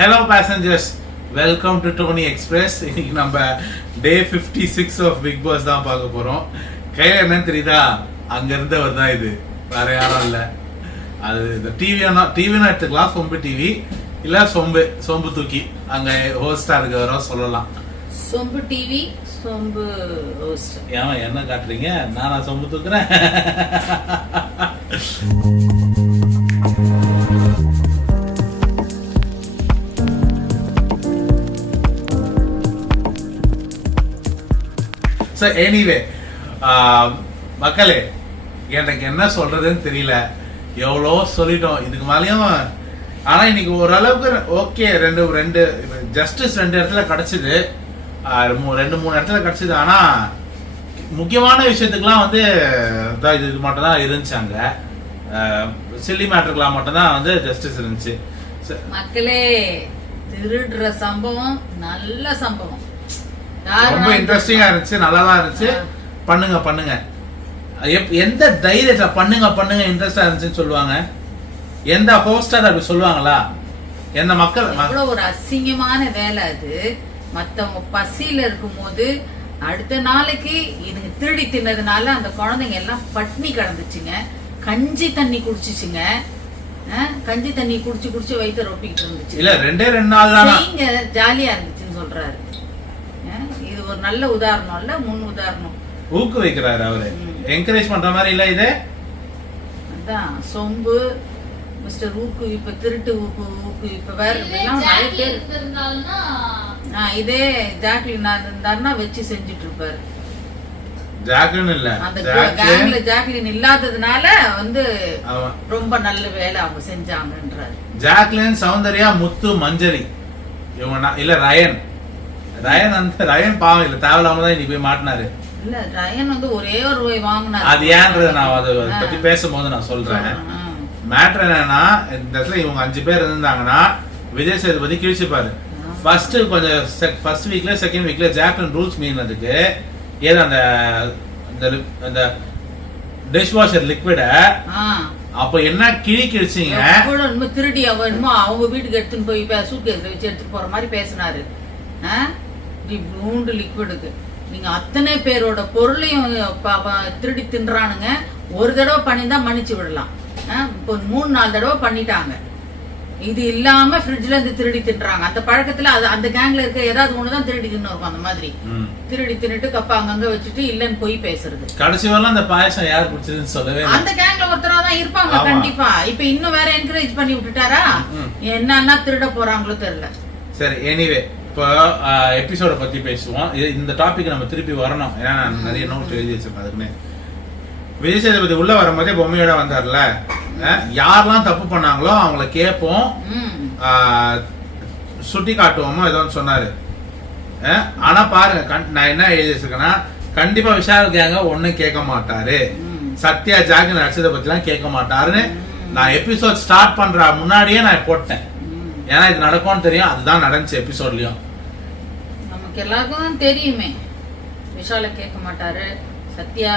Hello passengers, welcome to Tony Express. இன்னைக்கு நம்ம டே 56 of big pass தான் பார்க்க போறோம். கையில என்ன தெரியுதா, அங்க இருந்தவர் தான் இது, வேற யாரும் இல்ல. அது இந்த டிவினா எடுத்துக்கலாம், சொம்பு டிவி இல்ல சொம்பு தூக்கி அங்க ஹோஸ்டா இருக்கவரோ சொல்லலாம். சொம்பு டிவி சொம்பு ஹோஸ்ட். ஏன் என்ன காட்டுறீங்க, நானா சொம்பு தூக்குறேன்? ஸோ எனிவே மக்களே, எனக்கு என்ன சொல்றதுன்னு தெரியல. எவ்வளோ சொல்லிட்டோம் இதுக்கு மேலேயும். ஆனால் இன்னைக்கு ஓரளவுக்கு ஓகே, ரெண்டு ஜஸ்டிஸ் 2 இடத்துல கிடச்சிது, 2-3 இடத்துல கிடச்சிது. ஆனால் முக்கியமான விஷயத்துக்குலாம் வந்து இது மட்டும் தான் இருந்துச்சாங்க. சில்லி மேட்டருக்குலாம் மட்டும்தான் வந்து ஜஸ்டிஸ் இருந்துச்சு. மக்களே, திருடுற சம்பவம் நல்ல சம்பவம், ரொம்ப இன்ட்ரெஸ்டிங்கா இருந்துச்சு, நல்லா தான் இருந்துச்சு. பண்ணுங்க எந்த தைரியத்துல பண்ணுங்க இன்ட்ரெஸ்டா இருந்துச்சுன்னு சொல்லுவாங்க? எந்த ஹோஸ்டர் அப்படி சொல்லுவாங்களா? எந்த மக்கள்? எவ்வளவு ஒரு அசிங்கமான வேலை அது. மத்தவங்க பசியில இருக்கும் போது அடுத்த நாளைக்கு இதுங்க திருடி தின்னதுனால அந்த குழந்தைங்க எல்லாம் பட்னி கிடந்துச்சுங்க. கஞ்சி தண்ணி குடிச்சுச்சுங்க. கஞ்சி தண்ணி குடிச்சு வயிற்று ரொப்பிக்கிட்டு இருந்துச்சு. இல்ல 2 நாள் தான் ஜாலியா இருந்துச்சுன்னு சொல்றாரு. இது ஒரு நல்ல உதாரணம் இல்ல, முன் உதாரணம். ஊக்குவிக்கிறாரு அவரு, என்கரேஜ் பண்ற மாதிரி இல்ல இது. அதான் சொம்பு மிஸ்டர் ஊக்குவிப்பு, திருட்டு ஊக்குவிப்பு வேற நிறைய பேர். இதே ஜாக்லின் இருந்தாருன்னா வச்சு செஞ்சுட்டு இருப்பாரு. ஜாக்லின் இல்ல, அந்த கேங்ல ஜாக்லின் இல்லாததுனால வந்து ரொம்ப நல்ல வேலை அவங்க செஞ்சாங்கன்றாரு. ஜாக்லின், சௌந்தர்யா, முத்து, மஞ்சரி இவங்க இல்ல. ரயன் பாவம் இல்ல, தேவையில்லாம தான் இன்னைக்கு போய் மாட்டினாரு. இல்ல, ரயன் வந்து ஒரே ஒரு ரூபாய் வாங்கினாரு. அது ஏன்றது நான் அதை பத்தி பேசும்போது நான் சொல்றேன். மேட்டர் என்னன்னா, இந்த இடத்துல இவங்க 5 பேர் இருந்தாங்கன்னா விஜய் சேதுபதி கிழிச்சுப்பாரு. ஃபர்ஸ்ட் வீக்ல செகண்ட் வீக்ல ஜாக்லின் ரூல்ஸ் மீறினதுக்கு ஏதோ அந்த டிஷ் வாஷர் லிக்விட அப்ப என்ன கிழிச்சிங்க. திருடி அவங்க வீட்டுக்கு எடுத்துன்னு போய் சூட்கேஸ்ல வச்சு எடுத்துட்டு போற மாதிரி பேசினாரு. லிக்விடுக்கு நீங்க அத்தனை பேரோட பொருளையும் திருடி தின்றானுங்க. ஒரு தடவை பண்ணிதான் மன்னிச்சு விடலாம். இப்போ 3-4 தடவை பண்ணிட்டாங்க. இது இல்லாம ஃப்ரிட்ஜ்ல இருந்து திருடி தின்றாங்க. அந்த பழக்கத்துல அந்த கேங்ல இருக்க ஏதாவது ஒண்ணுதான் திருடி தின்னு இருக்கும். அந்த மாதிரி திருடி தின்னுட்டு கப்பா அங்கங்க வச்சுட்டு இல்லன்னு போய் பேசுறது. கடைசி வரலாம் அந்த பாயசம் யார் குடிச்சதுன்னு சொல்லவே அந்த கேங்ல ஒருத்தரா தான் இருப்பாங்க கண்டிப்பா. இப்ப இன்னும் வேற என்கரேஜ் பண்ணி விட்டுட்டாரா, என்னன்னா திருட போறாங்களோ தெரியல. சரி, எனிவே இப்போ எபிசோட பத்தி பேசுவோம். இந்த டாபிக் நம்ம திருப்பி வரணும், ஏன்னா நான் நிறைய நோட் எழுதி வச்சிருப்பேன். அதுக்குன்னு விஜய் சேதுபதி உள்ள வரும்போதே பொம்மையோட வந்தார்ல, யாரெல்லாம் தப்பு பண்ணாங்களோ அவங்கள கேட்போம், சுட்டி காட்டுவோமோ ஏதோ சொன்னாரு. ஆனா பாருங்க, நான் என்ன எழுதி வச்சிருக்கேன்னா, கண்டிப்பா விஷால் கேங்க ஒன்னும் கேட்க மாட்டாரு, சத்யா ஜாகின் அடிச்சதை பத்தி எல்லாம் கேட்க மாட்டாருன்னு நான் எபிசோட் ஸ்டார்ட் பண்ற முன்னாடியே நான் போட்டேன். ஏன்னா இது நடக்கும்னு தெரியும், அதுதான் நடந்துச்சு எபிசோட்லயும். நமக்கு எல்லாருக்கும் தெரியுமே, விஷால கேட்க மாட்டாரு, சத்யா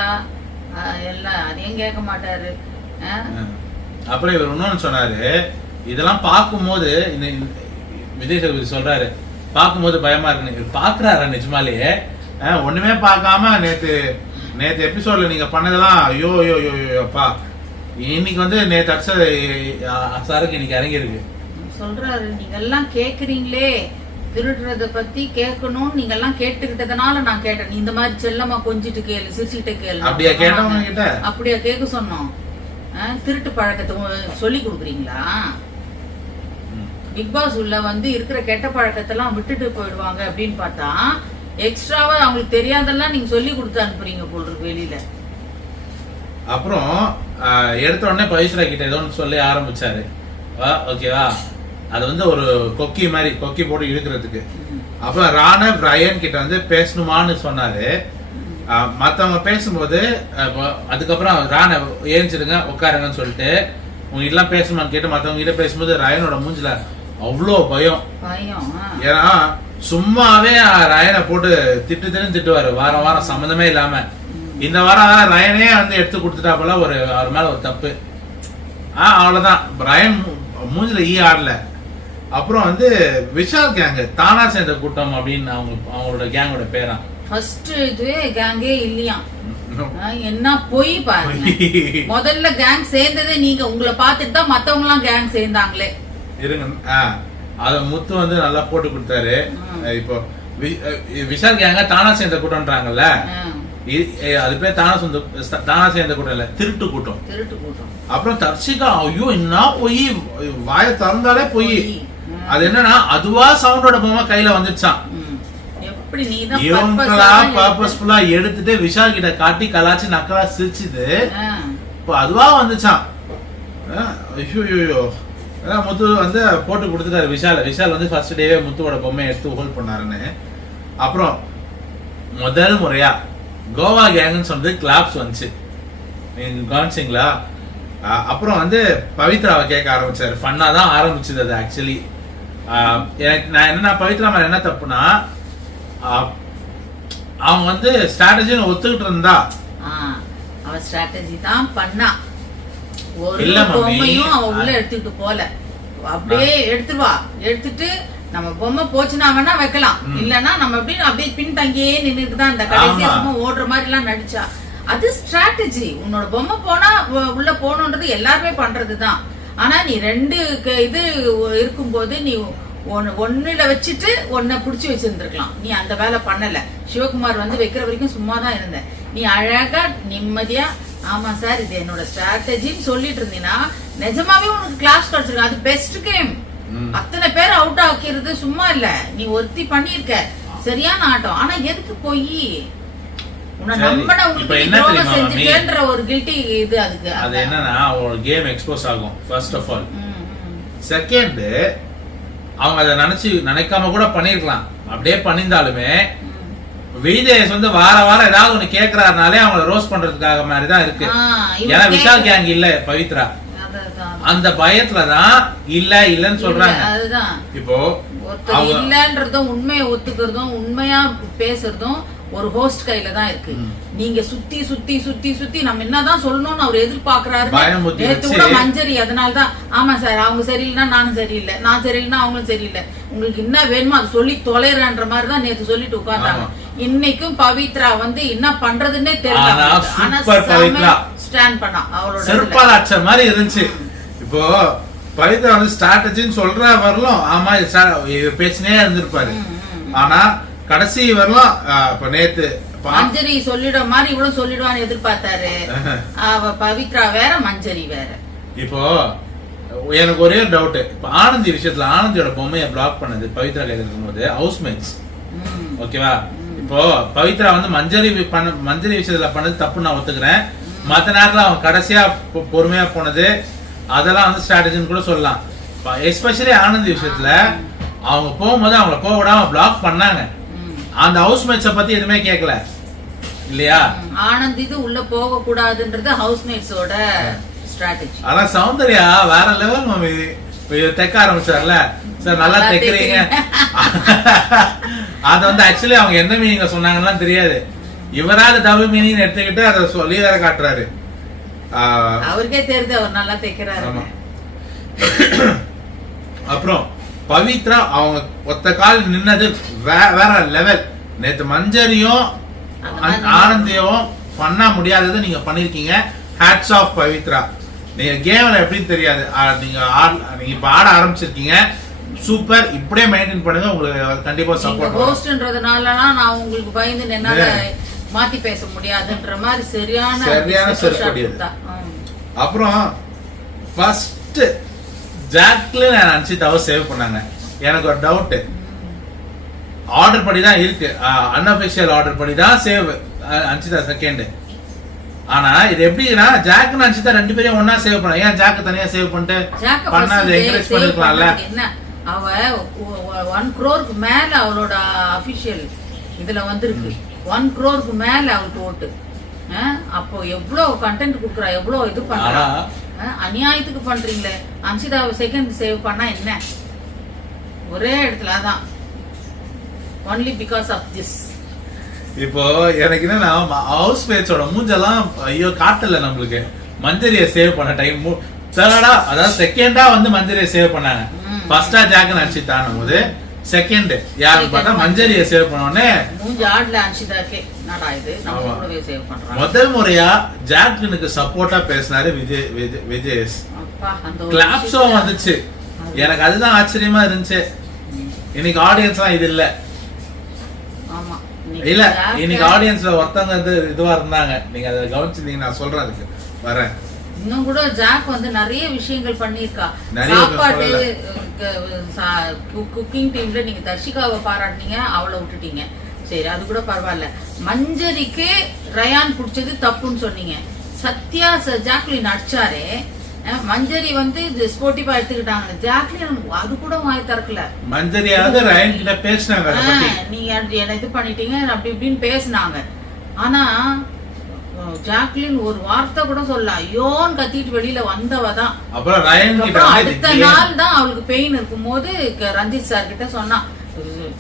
எல்லாம் அதையும் கேட்க மாட்டாரு. அப்புறம் இவர் இன்னொன்னு சொன்னாரு, இதெல்லாம் பார்க்கும்போது விஜய் சேதுபதி சொல்றாரு, பார்க்கும்போது பயமா இருக்கு. பாக்குறாரு நிஜமாலேயே, ஒண்ணுமே பார்க்காம நேத்து எபிசோட்ல நீங்க பண்ணதெல்லாம் ஐயோ ஐயோ ஐயோ அப்பா, இன்னைக்கு வந்து நேத்து அடிச்ச சாருக்கு இன்னைக்கு இறங்கி இருக்கு சொல்றாரு. நீங்க எல்லாம் கேக்குறீங்களே, திருடுறத பத்தி கேட்கணும், நீங்க எல்லாம் கேட்டுக்கிட்டதுனால நான் கேட்டேன். நீ இந்த மாதிரி செல்லமா கொஞ்சிட்டு கேளு, சிரிச்சுட்டு கேளு. அப்படியா கேட்டவங்க கிட்ட அப்படியா கேட்க சொன்னோம்? திருட்டு பழக்கத்தை சொல்லி கொடுக்குறீங்களா? பிக் பாஸ் உள்ள வந்து இருக்கிற கெட்ட பழக்கத்தை எல்லாம் விட்டுட்டு போயிடுவாங்க அப்படின்னு பார்த்தா, எக்ஸ்ட்ராவா அவங்களுக்கு தெரியாதெல்லாம் நீங்க சொல்லி கொடுத்து அனுப்புறீங்க போல் இருக்கு வெளியில. அப்புறம் எடுத்த உடனே பவித்ரா கிட்ட ஏதோ சொல்லி ஆரம்பிச்சாரு. ஓகேவா, அது வந்து ஒரு கொக்கி போட்டு இழுக்கிறதுக்கு. அப்புறம் ராணவ் ரயன் கிட்ட வந்து பேசணுமான்னு சொன்னாரு. மத்தவங்க பேசும்போது அதுக்கப்புறம் ராணவ் ஏஞ்சிடுங்க உட்காருங்கன்னு சொல்லிட்டு உங்க எல்லாம் பேசணுமான்னு கேட்டு மத்தவங்க கிட்ட பேசும்போது ரயனோட மூஞ்சில அவ்வளோ பயம். ஏன்னா சும்மாவே ரயனை போட்டு திட்டுவாரு வாரம் சம்மந்தமே இல்லாம. இந்த வாரம் ரயனே வந்து எடுத்து கொடுத்துட்டாப்புல அவர் மேல ஒரு தப்பு. அவ்வளவுதான், ரயன் மூஞ்சில ஈ ஆடல. அப்புறம் வந்து விஷால் கேங் தானா சேர்ந்த கூட்டம் அப்படின்னு அவங்களோட கேங்கோட பேரா. ஃபர்ஸ்ட் இதுவே கேங்கே இல்லையா? என்ன போய் பாருங்க. முதல்ல கேங் சேர்ந்ததே நீங்க, உங்களை பார்த்துட்டு தான் மத்தவங்க எல்லாம் கேங் சேர்ந்தாங்களே. இருங்க, அத முத்து வந்து நல்லா போட்டு கொடுத்தாரு. இப்போ விஷால் கேங்க தானா சேர்ந்த கூட்டம்ன்றாங்கல்ல, அது பேர் தானா சேர்ந்த கூட்டம் இல்ல, திருட்டு கூட்டம். அப்புறம் தர்ஷிகா ஐயோ என்ன போய் வாய திறந்தாலே போய், அது என்னன்னா அதுவா சவுண்டோட பொம்மை கையில வந்துச்சான். இவங்களா பர்பஸ்ஃபுல்லா எடுத்துட்டு விஷால் கிட்ட காட்டி கலாச்சி நக்கலா சிரிச்சுது. இப்போ அதுவா வந்துச்சான். ஐயோ முத்து வந்து போட்டு கொடுத்துட்டாரு விஷால் வந்து ஃபர்ஸ்ட் டேவே முத்துவோட பொம்மையை எடுத்து ஹோல்ட் பண்ணாருன்னு. அப்புறம் முதல் முறையா கோவா கேங்னு சொன்னது கிளாப்ஸ் வந்துச்சு, நீங்க கவனிச்சிங்களா? அப்புறம் வந்து பவித்ராவை கேட்க ஆரம்பிச்சாரு. ஃபன்னா தான் ஆரம்பிச்சது அது. ஆக்சுவலி எனக்கு நான் என்னன்னா பவித்ரா மேல என்ன தப்புனா, அவங்க வந்து ஸ்ட்ராட்டஜின்னு ஒத்துக்கிட்டு இருந்தா அவ ஸ்ட்ராட்டஜி தான் பண்ணா. ஒரு பொம்மையும் அவ உள்ள எடுத்துட்டு போல, அப்படியே எடுத்துருவா. எடுத்துட்டு நம்ம பொம்மை போச்சுன்னா வேணா வைக்கலாம், இல்லன்னா நம்ம அப்படியே பின் தங்கியே நின்றுட்டு தான் இந்த கடைசி சும்மா ஓடுற மாதிரி எல்லாம் நடிச்சா. அது ஸ்ட்ராட்டஜி. உன்னோட பொம்மை போனா உள்ள போகணுன்றது எல்லாருமே பண்றதுதான். ஆனா நீ ரெண்டு இது இருக்கும்போது நீ ஒண்ணுல வச்சுட்டு ஒன்ன புடிச்சு வச்சிருந்திருக்கலாம். நீ அந்த வேலை பண்ணல. சிவகுமார் வந்து வைக்கிற வரைக்கும் சும்மா தான் இருந்த. நீ அழகா நிம்மதியா ஆமா சார் இது என்னோட ஸ்ட்ராட்டஜின்னு சொல்லிட்டு இருந்தீங்கன்னா நிஜமாவே உனக்கு கிளாஸ் கிடைச்சிருக்கு. அது பெஸ்ட் கேம். அத்தனை பேர் அவுட் ஆக்கிறது சும்மா இல்ல, நீ ஒருத்தி பண்ணிருக்க சரியான ஆட்டம். ஆனா எதுக்கு போய் உன்னை நம்பின உங்களுக்கு செஞ்சுட்டேன்ற ஒரு கில்ட்டி இது. அதுக்கு அது என்னன்னா ஒரு கேம் எக்ஸ்போஸ் ஆகும் ஃபர்ஸ்ட் ஆஃப் ஆல். செகண்ட் அவங்க அதை நினைக்காம கூட பண்ணிருக்கலாம். அப்படியே பண்ணிருந்தாலுமே விஜய் வந்து வாரம் ஏதாவது ஒண்ணு கேக்குறாருனாலே அவங்களை ரோஸ்ட் பண்றதுக்காக மாதிரிதான் இருக்கு. ஏன்னா விஷால் கேங் இல்ல பவித்ரா, அந்த பயத்துலதான் இல்லன்னு சொல்றாங்க. இப்போ இல்லன்றதும் உண்மையை ஒத்துக்கிறதும் உண்மையா பேசுறதும் ஒரு ஹோஸ்ட் கையில தான் இருக்கு. நீங்க சுத்தி சுத்தி சுத்தி சுத்தி நம்ம என்னதான் சொல்லணும்னு அவர் எதிர்பார்க்கிறாரு. நேத்து கூட மஞ்சரி அதனாலதான் ஆமா சார் அவங்க சரியில்லைன்னா நானும் சரியில்லை, நான் சரியில்லைன்னா அவங்களும் சரியில்லை, உங்களுக்கு என்ன வேணுமோ அதை சொல்லி தொலைறன்ற மாதிரிதான் நேத்து சொல்லிட்டு உட்கார்ந்தாங்க. இன்னைக்கும் பவித்ரா வந்து என்ன பண்றதுன்னே தெரியல, ஸ்டாண்ட் பண்ணா அவரோட செருப்பாலாச்ச மாதிரி இருந்துச்சு. இப்போ பவித்ரா வந்து ஸ்ட்ராட்டஜின்னு சொல்ற வரலும் ஆமா பேசினே இருந்திருப்பாரு. ஆனா கடைசி வரலாம் இப்ப நேத்து மஞ்சரி சொல்லிட மாதிரி இவ்வளவு சொல்லிடுவான்னு எதிர்பார்த்தாரு. அவ பவித்ரா வேற மஞ்சரி வேற. இப்போ எனக்கு ஒரே டவுட், இப்ப ஆனந்தி விஷயத்துல ஆனந்தியோட பொம்மையை பிளாக் பண்ணது பவித்ரா கையில இருக்கும்போது ஹவுஸ்மேட்ஸ் ஓகேவா. இப்போ பவித்ரா வந்து மஞ்சரி விஷயத்துல பண்ணது தப்பு நான் ஒத்துக்கிறேன். மத்த நேரத்துல அவங்க கடைசியா பொறுமையா போனது அதெல்லாம் வந்து ஸ்ட்ராட்டஜின்னு கூட சொல்லலாம். எஸ்பெஷலி ஆனந்தி விஷயத்துல அவங்க போகும்போது அவங்கள போக விடாம பிளாக் பண்ணாங்க. அந்த ஹவுஸ்மேட்ஸ பத்தி எதுவுமே கேட்கல இல்லையா. ஆனந்த் இது உள்ள போக கூடாதுன்றது ஹவுஸ்மேட்ஸோட ஸ்ட்ராட்டஜி. ஆனா சௌந்தர்யா வேற லெவல் மம்மி தைக்க ஆரம்பிச்சார்ல சார், நல்லா தைக்கிறீங்க. அது வந்து ஆக்சுவலி அவங்க என்ன மீனிங் சொன்னாங்கன்னா தெரியாது, இவராக டபுள் மீனிங் எடுத்துக்கிட்டு அதை சொல்லி வேற காட்டுறாரு. அவருக்கே தெரியுது அவர் நல்லா தைக்கிறாரு. அப்புறம் பவித்ரா அவங்க ஒத்த கால் நின்னது வேற லெவல். நேத்து மஞ்சரியும் ஆனந்தியும் பண்ண முடியாதது நீங்க பண்ணிருக்கீங்க. Hats off Pavithra. நீங்க கேம்ல எப்படி தெரியாது, நீங்க இப்ப ஆட ஆரம்பிச்சிருக்கீங்க, சூப்பர். இப்படியே மெயின்டைன் பண்ணுங்க, உங்களுக்கு கண்டிப்பா சப்போர்ட். ஹோஸ்ட்ன்றதுனால நான் உங்களுக்கு பயந்து என்னால மாத்தி பேச முடியாதுன்ற மாதிரி சரியான செருப்படியது. அப்புறம் ஃபர்ஸ்ட் ஜாக்லின் அன்சிதாவை சேவ் பண்ணாங்க. எனக்கு ஒரு டவுட், ஆர்டர் படி தான் இருக்கு, அன்அபிஷியல் ஆர்டர் படி தான் சேவ் அன்சிதா செகண்ட். ஆனா இது எப்படின்னா ஜாக் அன்சிதா ரெண்டு பேரையும் ஒன்னா சேவ் பண்ண, ஏன் ஜாக் தனியா சேவ் பண்ணிட்டு பண்ணா அதை என்கரேஜ் பண்ணிருக்கலாம்ல. அவ 1 crore மேல அவளோட அபிஷியல் இதுல வந்திருக்கு. 1 crore மேல அவளுக்கு ஓட்டு. அப்போ எவ்வளவு கண்டென்ட் குடுக்குறா, எவ்வளவு இது பண்றா. அநியாயத்துக்கு பண்றீங்களே. அன்சிதாவை செகண்ட் சேவ் பண்ணா என்ன, ஒரே இடத்துல அதான் only because of this. இப்போ எனக்கு என்னன்னா ஹவுஸ் மேட்ஸோட மூஞ்செல்லாம் ஐயோ காட்டல நம்மளுக்கு. மஞ்சரியை சேவ் பண்ண டைம் தேர்டா அதாவது செகண்டா வந்து மஞ்சரியை சேவ் பண்ணாங்க. ஃபர்ஸ்டா ஜாக் அன்ஷிதானும் போது செகண்ட் யாருன்னு பார்த்தா மஞ்சரியை சேவ் பண்ண உடனே மூஞ்சி ஆடல அன்ஷிதாக்கே என்னடா இது நம்ம கூடவே சேவ் பண்றாங்க. முதல் முறையா ஜாக்லினுக்கு சப்போர்ட்டா பேசினாரு விஜேஷ். அப்பா அந்த கிளாப்ஸோ வந்துச்சு. எனக்கு அதுதான் ஆச்சரியமா இருந்துச்சு. இன்னைக்கு ஆடியன்ஸ்லாம் இது இல்ல. ஆமா இல்ல இன்னைக்கு ஆடியன்ஸ்ல ஒருத்தவங்க இதுவா இருந்தாங்க. நீங்க அதை கவனிச்சிருந்தீங்க. நான் சொல்றேன் அதுக்கு வரேன். இன்னும் கூட ஜாக் வந்து நிறைய விஷயங்கள் பண்ணிருக்கா. நிறைய சாப்பாடு குக்கிங் டீம்ல நீங்க தர்ஷிகாவை பாராட்டினீங்க, அவளை விட்டுட்டீங்க. சரி அது கூட பரவாயில்ல. மஞ்சரிக்கு ரயான் பிடிச்சது தப்புன்னு சொன்னீங்க. சத்யா ஜாக்லின் அடிச்சாரே, மஞ்சரி வந்து ஸ்போர்ட்டிவா எடுத்துக்கிட்டாங்க. ஜாக்லின் அது கூட வாய் திறக்கல. மஞ்சரியாவது ரயான் கிட்ட பேசினாங்க. நீங்க என்ன இது பண்ணிட்டீங்க அப்படி இப்படின்னு பேசினாங்க. ஆனா ஜாக்லின் ஒரு வார்த்தை கூட சொல்ல, ஐயோன்னு கத்திட்டு வெளியில வந்தவதான். அப்புறம் ரயான் கிட்ட அடுத்த நாள் தான் அவளுக்கு பெயின் இருக்கும் போது ரஞ்சித் சார் கிட்ட சொன்னா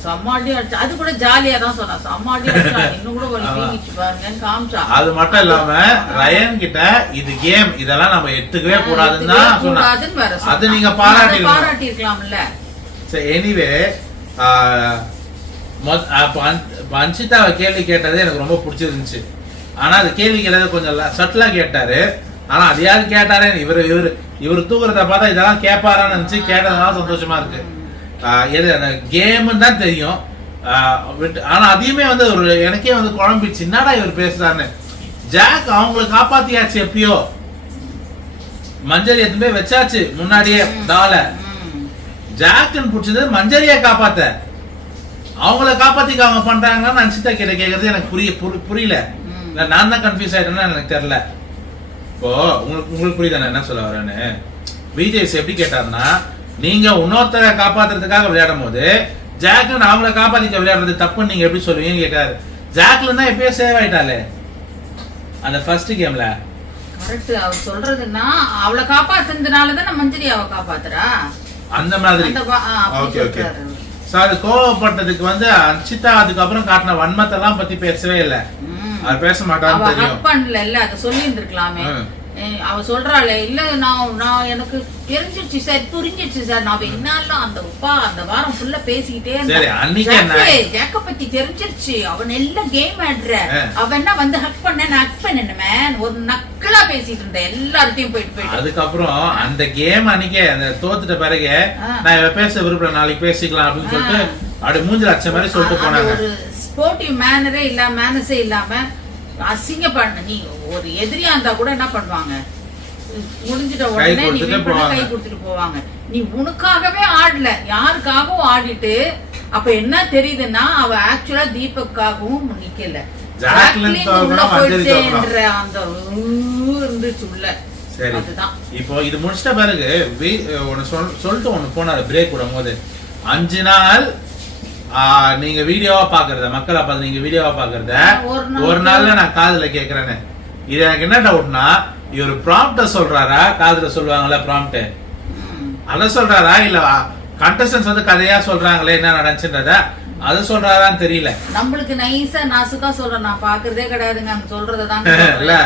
சம்மாடி அடிச்சு. அது கூட ஜாலியா தான் சொன்னா சம்மாடி அடிச்சா இன்னும் கூட ஒரு பீங்கிச்சு பாருங்கன்னு காமிச்சா. அது மட்டும் இல்லாம ரயான் கிட்ட இது கேம், இதெல்லாம் நம்ம எடுத்துக்கவே கூடாதுன்னு தான் சொன்னா. அது நீங்க பாராட்டி இருக்கலாம்ல. சரி எனிவே அன்ஷிதாவை கேள்வி கேட்டது எனக்கு ரொம்ப பிடிச்சிருந்துச்சு. ஆனா அது கேள்வி கேட்டது கொஞ்சம் சட்டிலா கேட்டாரு. ஆனா அது யாரு கேட்டாரு, இவரு தூக்குறத பார்த்தா இதெல்லாம் கேட்பாரான்னு நினைச்சு கேட்டதுனால சந்தோஷமா இருக்கு. எது அந்த கேம் தான் தெரியும். ஆனா அதையுமே வந்து ஒரு எனக்கே வந்து குழம்பிச்சு, என்னடா இவர் பேசுறாருன்னு. ஜாக் அவங்களை காப்பாத்தியாச்சு. எப்பயோ மஞ்சரி எதுவுமே வச்சாச்சு முன்னாடியே டால. ஜாக்குன்னு பிடிச்சது மஞ்சரியை காப்பாத்த, அவங்கள காப்பாத்திக்க அவங்க பண்றாங்கன்னு அன்ஷிதா கிட்ட கேக்குறது எனக்கு புரியல. நான் தான் கன்ஃபியூஸ் ஆயிட்டேன்னா எனக்கு தெரியல. இப்போ உங்களுக்கு புரியுதா நான் என்ன சொல்ல வரேன்னு. விஜேஷ் எப்படி கேட்டாருன்னா, நீங்க இன்னொருத்தரை காப்பாத்துறதுக்காக விளையாடும் போது ஜாக்லின் அவங்கள காப்பாத்திக்க விளையாடுறது தப்புன்னு நீங்க எப்படி சொல்லுவீங்கன்னு கேட்டாரு. ஜாக்லின் தான் எப்பயோ சேவ் ஆயிட்டாலே அந்த ஃபர்ஸ்ட் கேம்ல. கரெக்ட். அவர் சொல்றதுன்னா அவளை காப்பாத்துறதுனாலதான் மஞ்சரி அவ காப்பாத்துறா அந்த மாதிரி. Okay okay. அது கோவப்பட்டதுக்கு வந்து அன்ஷிதா அதுக்கப்புறம் காட்டின வன்மத்தெல்லாம் பத்தி பேசவே இல்ல. அது பேச மாட்டான்னு தெரியும். பண்ணல அத சொல்லி இருந்திருக்கலாமே. அவ சொல்றாளே, இல்ல நான் எனக்கு தெரிஞ்சிருச்சு சார், புரிஞ்சிருச்சு சார். நான் என்னாலும் அந்த வாரம் ஃபுல்லா பேசிக்கிட்டே இருந்தேன். ஜாக்க பத்தி தெரிஞ்சிருச்சு, அவன் எல்லாம் கேம் ஆடுற, அவன் என்ன வந்து ஹக் பண்ண ஒரு நக்கலா பேசிட்டு இருந்தேன் எல்லார்ட்டையும் போயிட்டு. அதுக்கப்புறம் அந்த கேம் அன்னைக்கே அந்த தோத்துட்ட பிறகு நான் பேச விருப்பம், நாளைக்கு பேசிக்கலாம் அப்படின்னு சொல்லிட்டு அப்படி மூஞ்சில அச்ச மாதிரி சொல்லிட்டு போனாங்க. ஒரு ஸ்போர்ட்டிவ் மேனஸே இல்லாம அசிங்க பண்ண. நீ ஒரு எதிரியா இருந்தா கூட என்ன பண்ணுவாங்க, முடிஞ்சிட்ட உடனே நீ கை கொடுத்துட்டு போவாங்க. நீ உனக்காகவே ஆடல, யாருக்காகவும் ஆடிட்டு அப்ப என்ன தெரியுதுன்னா அவ ஆக்சுவலா தீபக்காகவும் நிக்கல, உள்ள போயிடுச்சேன்ற அந்த இருந்துச்சு உள்ள. சரி இப்போ இது முடிச்சிட்ட பிறகு சொல்லிட்டு ஒண்ணு போனாரு பிரேக் விடும் போது, 5 நாள் நீங்க வீடியோவா பாக்குறத, மக்களை பார்த்து நீங்க வீடியோவா பாக்குறத ஒரு நாள்ல நான் காதுல கேக்குறேன்னு. இது எனக்கு என்ன டவுட்னா, இவர் ப்ராம்ப்ட சொல்றாரா, காதுல சொல்லுவாங்கல்ல ப்ராம்ப்ட், அத சொல்றாரா, இல்ல கண்டஸ்டன்ஸ் வந்து கதையா சொல்றாங்களே என்ன நடந்துச்சுன்றத அது சொல்றாரான்னு தெரியல. நம்மளுக்கு நைஸா நாசுக்கா சொல்ற, நான் பாக்குறதே கிடையாதுங்க சொல்றதான்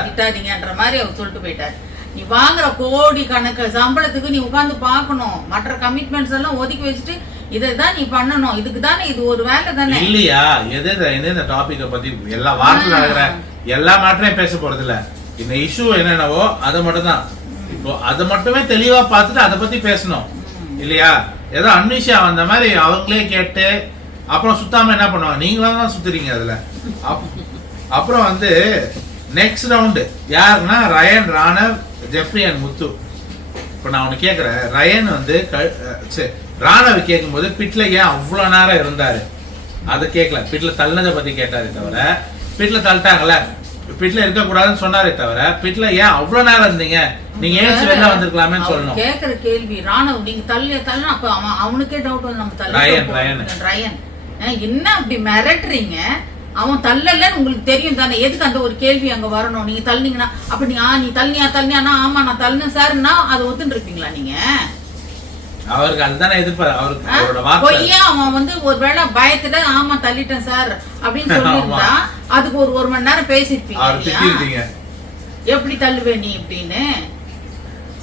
திட்டாதீங்கன்ற மாதிரி அவர் சொல்லிட்டு போயிட்டாரு. நீ வாங்குற கோடி கணக்கு சம்பளத்துக்கு நீ உட்கார்ந்து பாக்கணும், மற்ற கமிட்மெண்ட்ஸ் எல்லாம் ஒதுக்கி வச்சுட்டு இதான் நீ பண்ணணும். இதுக்கு தானே இது ஒரு வேலை தானே இல்லையா? இந்த டாபிக்க பத்தி எல்லா வாரத்துல நடக்கிற எல்லா மாற்றையும் பேச போறது இல்ல. இந்த இஷ்யூ என்னென்னவோ அதை மட்டும் தான், இப்போ அதை மட்டுமே தெளிவா பார்த்துட்டு அதை பத்தி பேசணும் இல்லையா? ஏதோ அன்னிஷா வந்த மாதிரி அவங்களே கேட்டு அப்புறம் சுத்தாம என்ன பண்ணுவாங்க, நீங்களும் தான் சுத்துறீங்க அதுல. அப்புறம் வந்து நெக்ஸ்ட் ரவுண்டு யாருன்னா ரயன், ராணவ், ஜெஃப்ரி அண்ட் முத்து. இப்ப நான் உனக்கு கேக்குறேன், ரயன் வந்து ராணவ கேட்கும் போது பிட்ல ஏன் அவ்வளவு நேரம் இருந்தாரு அதை கேட்கல. பிட்ல தள்ளினதை பத்தி கேட்டாரே தவிர, பிட்ல தள்ளிட்டாங்கல்ல, பிட்ல இருக்க கூடாதுன்னு சொன்னாரே தவிர, பிட்ல ஏன் அவ்வளவு நேரம் இருந்தீங்க, நீங்க ஏன் வெளில வந்திருக்கலாமே சொல்லணும். கேக்குற கேள்வி ராணவ் நீங்க தள்ளி அப்ப அவனுக்கே டவுட் வந்து நம்ம ரயன் என்ன அப்படி மிரட்டுறீங்க, அவன் தள்ளலன்னு உங்களுக்கு தெரியும் தானே, எதுக்கு அந்த ஒரு கேள்வி அங்க வரணும்? நீங்க தள்ளினீங்கன்னா அப்ப நீ தள்ளினியா ஆமா நான் தள்ளினேன் சார்னா அதை ஒத்துட்டு இருப்பீங்களா நீங்க? அவருக்கு அதுதானே எதிர்பாரு. அவருக்கு அவன் வந்து ஒருவேளை பயத்துல ஆமா தள்ளிட்டேன் சார் அப்படின்னு சொல்லியிருந்தா அதுக்கு ஒரு மணி நேரம் பேசிருப்பீங்க, எப்படி தள்ளுவே நீ அப்படின்னு.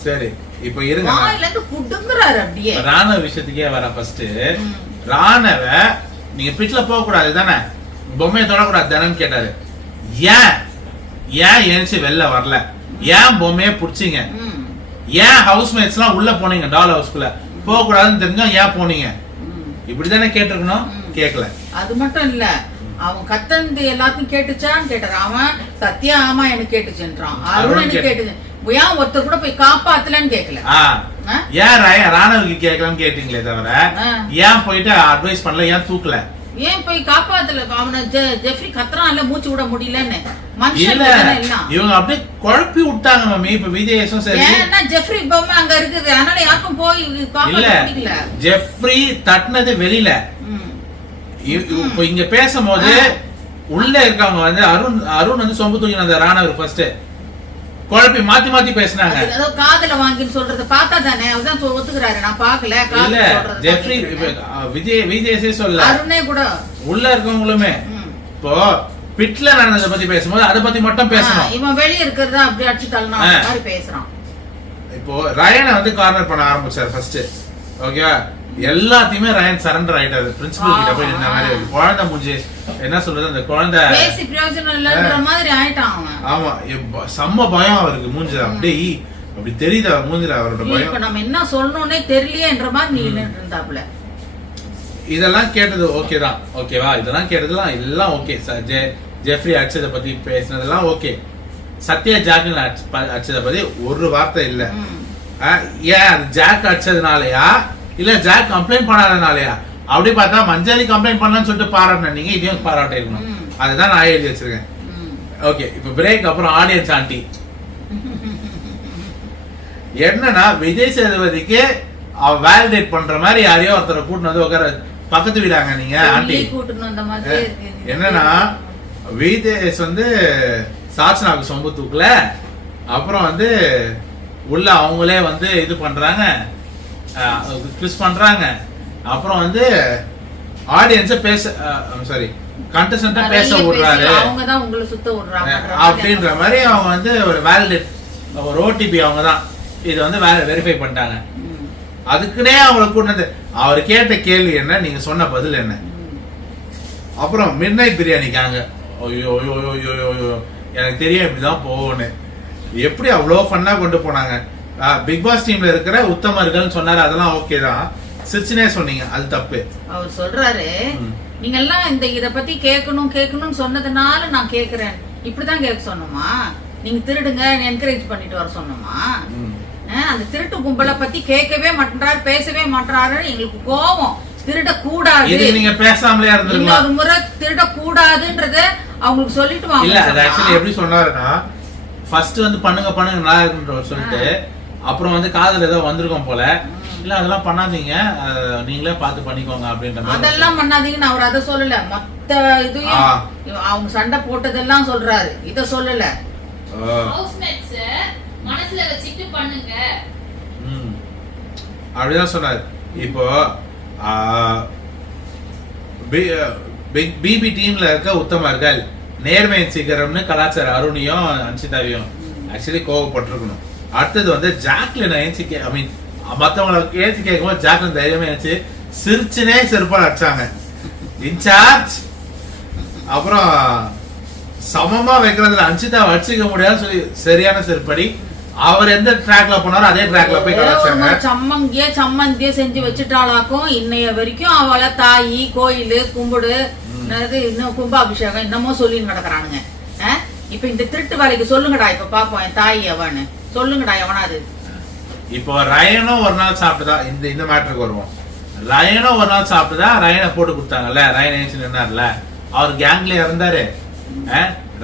சரி இப்ப இருங்க, வாயில இருந்து புடுங்குறாரு அப்படியே. ராணுவ விஷயத்துக்கே வர. ஃபர்ஸ்ட் ராணவ நீங்க பிட்ல போக கூடாது தானே, பொம்மையை தொடக்கூடாது தானேன்னு கேட்டாரு. ஏன் ஏன் ஏன்ச்சு வெளில வரல, ஏன் பொம்மையை புடிச்சிங்க, ஏன் ஹவுஸ்மேட்ஸ் எல்லாம் உள்ள போனீங்க, டால் ஹவுஸ்க்குள்ள போக கூடாதுன்னு தெரிஞ்சா ஏன் போனீங்க, இப்படிதானே கேட்டிருக்கணும். கேட்கல. அது மட்டும் இல்ல, அவன் கத்தந்து எல்லாத்தையும் கேட்டுச்சான்னு கேட்டாரு. அவன் சத்யா ஆமா எனக்கு கேட்டுச்சுன்றான், அருண் எனக்கு கேட்டுச்சு, ஏன் ஒருத்தர் கூட போய் காப்பாத்தலன்னு கேட்கல. ஏன் ராணுவுக்கு கேட்கலாம்னு கேட்டீங்களே தவிர ஏன் போயிட்டு அட்வைஸ் பண்ணல, ஏன் தூக்கல, ஏன் போய் காப்பாத்தல. அவனை ஜெஃப்ரி கத்துறான் இல்ல, மூச்சு விட முடியலன்னு. இவங்க அப்படியே குழப்பி விட்டாங்க மம்மி. இப்ப விஜயேஷும் சரி, ஏன்னா ஜெஃப்ரி பொம்மை அங்க இருக்குது, அதனால யாருக்கும் போய் காப்பாத்த முடியல. ஜெஃப்ரி தட்டினது வெளியில. இப்ப இங்க பேசும்போது உள்ள இருக்கவங்க வந்து அருண் வந்து சொம்பு தூக்கின அந்த ராணவர் ஃபர்ஸ்ட் குழப்பி மாத்தி மாத்தி பேசினாங்க. காதல வாங்கின்னு சொல்றத பார்த்தா தானே அவதான் ஒத்துக்கிறாரு. நான் பாக்கல. இல்ல ஜெஃப்ரி விஜய் சொல்ல, அருணே கூட உள்ள இருக்கவங்களுமே இப்போ பிட்ல நடந்ததை பத்தி பேசும்போது அதை பத்தி மட்டும் பேசணும். இவன் வெளிய இருக்கிறதா அப்படி அடிச்சு தள்ளனா மாதிரி பேசுறான். இப்போ ரயனை வந்து கார்னர் பண்ண ஆரம்பிச்சாரு ஃபர்ஸ்ட். ஓகேவா, எல்லாத்தையுமே ரயன் சரண்டர் ஆயிட்டாரு. பிரின்சிபல் கிட்ட போய் இந்த மாதிரி குழந்தை மூஞ்சி என்ன சொல்றது, அந்த குழந்தை பேசி பிரயோஜனம் இல்லன்ற மாதிரி ஆயிட்டான் அவன். ஆமா, செம்ம பயம் அவருக்கு மூஞ்சில. அப்படியே அப்படி தெரியுது அவர் மூஞ்சில அவரோட பயம். இப்ப நம்ம என்ன சொல்லணும்னே தெரியலையேன்ற மாதிரி நீ நின்று இருந்தாப்ல. இதெல்லாம் கேட்டது ஓகே தான். ஓகேவா, இதெல்லாம் கேட்டதெல்லாம் எல்லாம் ஓகே. ஜெஃப்ரி அடிச்சதை பத்தி பேசினதெல்லாம் ஓகே. சத்யா ஜாக்லின் அடிச்சதை பத்தி ஒரு வார்த்தை இல்ல. ஏன் அது ஜாக் அடிச்சதுனாலயா இல்ல ஜாக் கம்ப்ளைண்ட் பண்ணாதனாலயா? அப்படி பார்த்தா மஞ்சாரி கம்ப்ளைண்ட் பண்ணலாம்னு சொல்லிட்டு பாராட்டின நீங்க இதையும் பாராட்ட இருக்கணும். அதுதான் நான் எழுதி வச்சிருக்கேன். ஓகே, இப்ப பிரேக் அப்புறம் ஆடியன்ஸ் ஆண்டி என்னன்னா விஜய் சேதுபதிக்கு அவ வேலிடேட் பண்ற மாதிரி யாரையோ ஒருத்தரை கூட்டினு வந்து உட்கார பக்கத்து வீடாங்க நீங்க ஆண்டி. என்னன்னா விஜய் வந்து சாட்சனாவுக்கு சொம்பு தூக்கல, அப்புறம் வந்து உள்ள அவங்களே வந்து இது பண்றாங்க, கிறிஸ் பண்றாங்க, அப்புறம் வந்து ஆடியன்ஸ பேச சாரி கண்டஸ்டன்ட்டா பேச விடுறாரு அப்படின்ற மாதிரி அவங்க வந்து ஒரு வேலிடேட் ஒரு ஓடிபி அவங்க தான் இது வந்து வெரிஃபை பண்ணிட்டாங்க. அதுக்குன்னே அவங்களை கூட்டினது. அவர் கேட்ட கேள்வி என்ன, நீங்க சொன்ன பதில் என்ன. அப்புறம் மிட் நைட் பிரியாணிக்காங்க. ஐயோ எனக்கு தெரியும் இப்படிதான் போகணும்னு. எப்படி அவ்வளோ ஃபன்னா கொண்டு போனாங்க. பிக் பாஸ் டீம்ல இருக்கிற உத்தமர்கள் சொன்னாரு, அதெல்லாம் ஓகே தான். சிரிச்சுனே சொன்னீங்க, அது தப்பு. அவர் சொல்றாரு நீங்க எல்லாம் இந்த இத பத்தி கேட்கணும்னு சொன்னதுனால நான் கேக்குறேன். இப்படிதான் கேட்க சொன்னோமா? நீங்க திருடுங்க என்கரேஜ் பண்ணிட்டு வர சொன்னோமா? அந்த திருட்டு கும்பலை பத்தி கேட்கவே மாட்டாரு, பேசவே மாட்டாரு. எங்களுக்கு கோபம். திருடக்கூடாது, நீங்க பேசாமலே இருந்திருக்கலாம். ஒரு முறை திருடக்கூடாதுன்றத அவங்களுக்கு சொல்லிட்டு வாங்க. இல்ல அது ஆக்சுவலி எப்படி சொன்னாருன்னா, ஃபர்ஸ்ட் வந்து பண்ணுங்க நல்லா இருக்குன்ற சொல்லிட்டு அப்புறம் வந்து காதல் ஏதோ வந்திருக்கோம் போல, இல்ல அதெல்லாம் பண்ணாதீங்க, நீங்களே பார்த்து பண்ணிக்கோங்க அப்படின்ற மாதிரி. அதெல்லாம் பண்ணாதீங்கன்னு அவர் அதை சொல்லல. மத்த இதையும் அவங்க சண்டை போட்டதெல்லாம் சொல்றாரு, இத சொல்லல. ஹவுஸ்மேட்ஸ் மனசுல வச்சிட்டு பண்ணுங்க அப்படிதான் சொன்னாரு. இப்போ பிபி டீம்ல இருக்க உத்தமர்கள் நேர்மையின் சீக்கிரம்னு கலாச்சார அருணையும் அன்சிதாவையும் ஆக்சுவலி கோவப்பட்டிருக்கணும். அடுத்தது வந்து ஜாக்லின் ஏன்சி ஐ மீன் மத்தவங்களுக்கு ஏன்சி கேட்கும்போது ஜாக்லின் தைரியமா ஏன்சி சிரிச்சுனே செருப்பால் அடிச்சாங்க இன்சார்ஜ். அப்புறம் சமமா வைக்கிறதுல அன்சிதா அடிச்சுக்க முடியாதுன்னு சொல்லி சரியான செருப்படி. அவர் எந்த ட்ராக்ல போனாரோ அதே ட்ராக்ல போய் கலாச்சாங்க. சம்மந்திய செஞ்சு வச்சுட்டாளாக்கும். இன்னைய வரைக்கும் அவளை தாயி கோயிலு கும்பிடு இன்னும் கும்பாபிஷேகம் இன்னமும் சொல்லி நடக்கிறானுங்க. இப்ப இந்த திருட்டு வேலைக்கு சொல்லுங்கடா, இப்ப பாப்போம் என் தாய் எவன்னு சொல்லுங்கடா, எவனாது. இப்போ ரயனும் ஒரு நாள் சாப்பிட்டுதா இந்த மேட்டருக்கு வருவோம். ரயனும் ஒரு நாள் சாப்பிட்டுதா ரயனை போட்டு கொடுத்தாங்கல்ல, ரயன் நின்னார்ல, அவர் கேங்ல இருந்தாரு.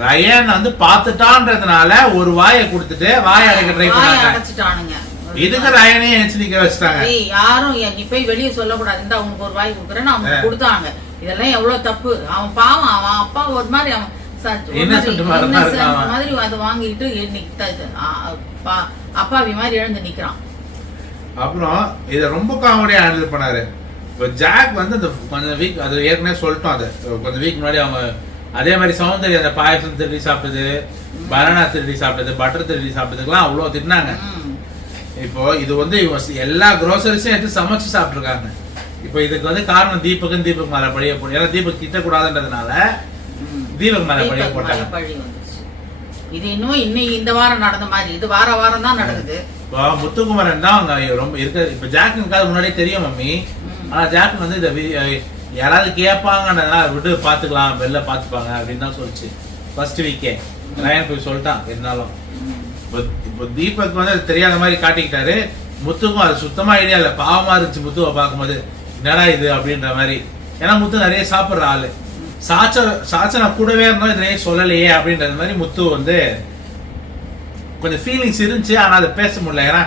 ரயன் வந்து பாத்துட்டான்றதுனால ஒரு வாயை கொடுத்துட்டு வாயை அடைக்க ட்ரை பண்ணாங்க. இதுக்கு ரயனே நிக்க வச்சுட்டாங்க. யாரும் நீ போய் வெளியே சொல்லக்கூடாது, இந்த அவனுக்கு ஒரு வாய் கொடுக்குறேன்னு அவங்க கொடுத்தாங்க. இதெல்லாம் எவ்வளவு தப்பு. அவன் பாவம், அவன் அப்பா ஒரு மாதிரி அவன் மாதிரி அதை வாங்கிட்டு அப்பாவி மாதிரி எழுந்து நிக்கிறான். அப்புறம் இத ரொம்ப காமெடியா ஹேண்டில் பண்ணாரு. இப்போ ஜாக் வந்து அந்த கொஞ்சம் வீக், அது ஏற்கனவே சொல்லிட்டோம், அது கொஞ்சம் வீக் முன்னாடி அவங்க அதே மாதிரி சௌந்தர்யா அந்த பாயசம் திருடி சாப்பிட்டது, பனானா திருடி சாப்பிட்டது, பட்டர் திருடி சாப்பிட்டதுக்கெல்லாம் அவ்வளோ திட்டினாங்க. இப்போ இது வந்து இவங்க எல்லா groceries-ம் எடுத்து சமைச்சு சாப்பிட்டுருக்காங்க. இப்போ இதுக்கு வந்து காரணம் தீபக் மேல பழிய போட்டு, ஏன்னா தீபக் திட்டக்கூடாதுன்றதுனால தீபக் மேல பழிய போட்டாங்க. பழி வந்துச்சு. இது இன்னும் இன்னைக்கு இந்த வாரம் நடந்த மாதிரி, இது வாரம் தான் நடக்குது. இப்போ முத்துக்குமரன் தான் அவங்க ரொம்ப இருக்க. இப்ப ஜாக்லினுக்கு முன்னாடியே தெரியும் மம்மி. ஆனா ஜாக்லின் வந்து இதை யாராவது கேட்பாங்கன்றதுனால விட்டு பாத்துக்கலாம், வெளில பாத்துப்பாங்க அப்படின்னு தான் சொல்லிச்சு ஃபர்ஸ்ட் வீக்கே. ரயன் போய் சொல்லிட்டான். இருந்தாலும் இப்போ தீபக் வந்து அது தெரியாத மாதிரி காட்டிக்கிட்டாரு. முத்துக்கும் அது சுத்தமா ஐடியா இல்ல. பாவமா இருந்துச்சு முத்துவை பார்க்கும்போது, என்னடா இது அப்படின்ற மாதிரி. ஏன்னா முத்து நிறைய சாப்பிடுற ஆளு. சாச்சனா கூடவே இருந்தாலும் நிறைய சொல்லலையே அப்படின்றது மாதிரி முத்து வந்து கொஞ்சம் ஃபீலிங்ஸ் இருந்துச்சு. ஆனா அதை பேச முடியல. ஏன்னா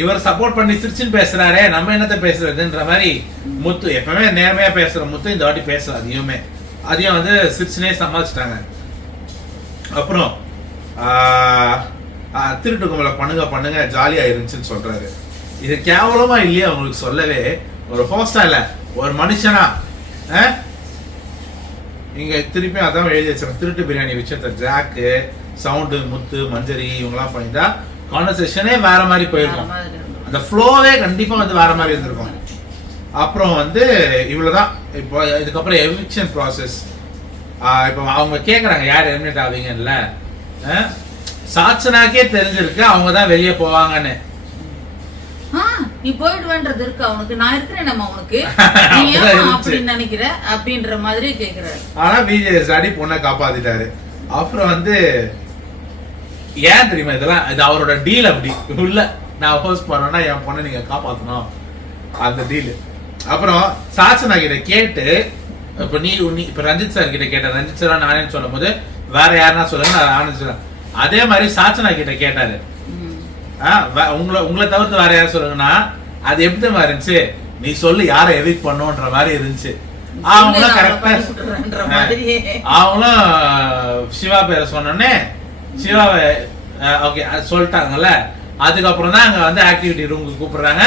இவர் சப்போர்ட் பண்ணி சிரிச்சுன்னு பேசுறாரே, நம்ம என்னத்த பேசுறதுன்ற மாதிரி. முத்து எப்பவுமே நேர்மையா பேசுற முத்து இந்த வாட்டி பேசல. அதையும் வந்து சிரிச்சுனே சமாளிச்சிட்டாங்க. அப்புறம் திருட்டு கும்பல பண்ணுங்க ஜாலியா இருந்துச்சுன்னு சொல்றாரு. இது கேவலமா இல்லையா உங்களுக்கு சொல்லவே? ஒரு ஹோஸ்டா இல்ல, ஒரு மனுஷனா. இங்க திருப்பி அதான் எழுதி வச்சிருக்கேன். திருட்டு பிரியாணி விஷயத்த ஜாக்கு, சவுண்டு, முத்து, மஞ்சரி இவங்கெல்லாம் பண்ணிட்டா கான்வர்சேஷனே வேற மாதிரி போயிருக்கும். அந்த ஃப்ளோவே கண்டிப்பா வந்து வேற மாதிரி இருந்திருக்கும். அப்புறம் வந்து இவ்வளவுதான். இப்போ இதுக்கப்புறம் எவிக்ஷன் ப்ராசஸ். இப்போ அவங்க கேக்குறாங்க யார் எலிமினேட் ஆவீங்கல்ல. சாச்சனாக்கே தெரிஞ்சிருக்கு அவங்க தான் வெளியே போவாங்கன்னு. நீ போயிடுவேன்றது இருக்கு அவனுக்கு. நான் இருக்கிறேன் நம்ம அவனுக்கு அப்படின்னு நினைக்கிற அப்படின்ற மாதிரி கேக்குறாரு. ஆனா விஜய் சாடி பொண்ணை காப்பாத்திட்டாரு. அப்புறம் வந்து ஏன் தெரியுமா இதெல்லாம்? இது அவரோட டீல். அப்படி உள்ள நான் ஹோஸ்ட் பண்ணேன்னா என் பொண்ணை நீங்க காப்பாத்தணும், அந்த டீல். அப்புறம் சாச்சனா கிட்ட கேட்டு, இப்ப நீ இப்ப ரஞ்சித் சார் கிட்ட கேட்ட, ரஞ்சித் சார் நானே சொல்லும் போது வேற யாருன்னா சொல்லுங்க ஆனந்த் சார். அதே மாதிரி சாச்சனா கிட்ட கேட்டாரு, உங்களை தவிர்த்து வேற யாரும் சொல்லுங்கன்னா அது எப்படி மாதிரி இருந்துச்சு, நீ சொல்லு யாரை எவிக் பண்ணுன்ற மாதிரி இருந்துச்சு. அவங்களும் கரெக்டா அவங்களும் சிவா பேரை சொன்னோடனே சிவாவை ஓகே சொல்லிட்டாங்கல்ல. அதுக்கப்புறம் தான் அங்க வந்து ஆக்டிவிட்டி ரூமுக்கு கூப்பிடுறாங்க.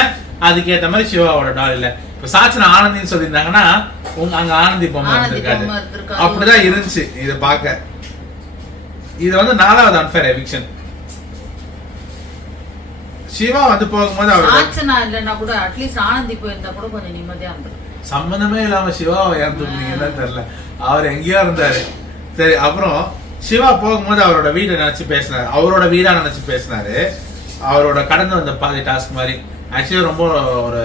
அதுக்கேற்ற மாதிரி சிவாவோட டால் இல்ல. இப்ப சாச்சனா ஆனந்தின்னு சொல்லியிருந்தாங்கன்னா அங்க ஆனந்தி பொம்மை இருந்திருக்காது. அப்படிதான் இருந்துச்சு இதை பார்க்க. இது வந்து 4வது அன்ஃபேர் எவிக்ஷன். சிவா வந்து போகும்போது இல்லன்னா கூட அட்லீஸ்ட் ஆனந்தி போயிருந்தா கூட கொஞ்சம் நிம்மதியா இருந்தது. சம்பந்தமே இல்லாம சிவா இறந்துருந்தீங்கன்னு தெரியல, அவர் எங்கேயோ இருந்தாரு. சரி, அப்புறம் சிவா போகும்போது அவரோட வீடை நினைச்சு பேசினாரு, அவரோட வீடா நினைச்சு பேசினாரு. அவரோட கடந்து வந்த பாதி டாஸ்க் மாதிரி ஆக்சுவலி ரொம்ப ஒரு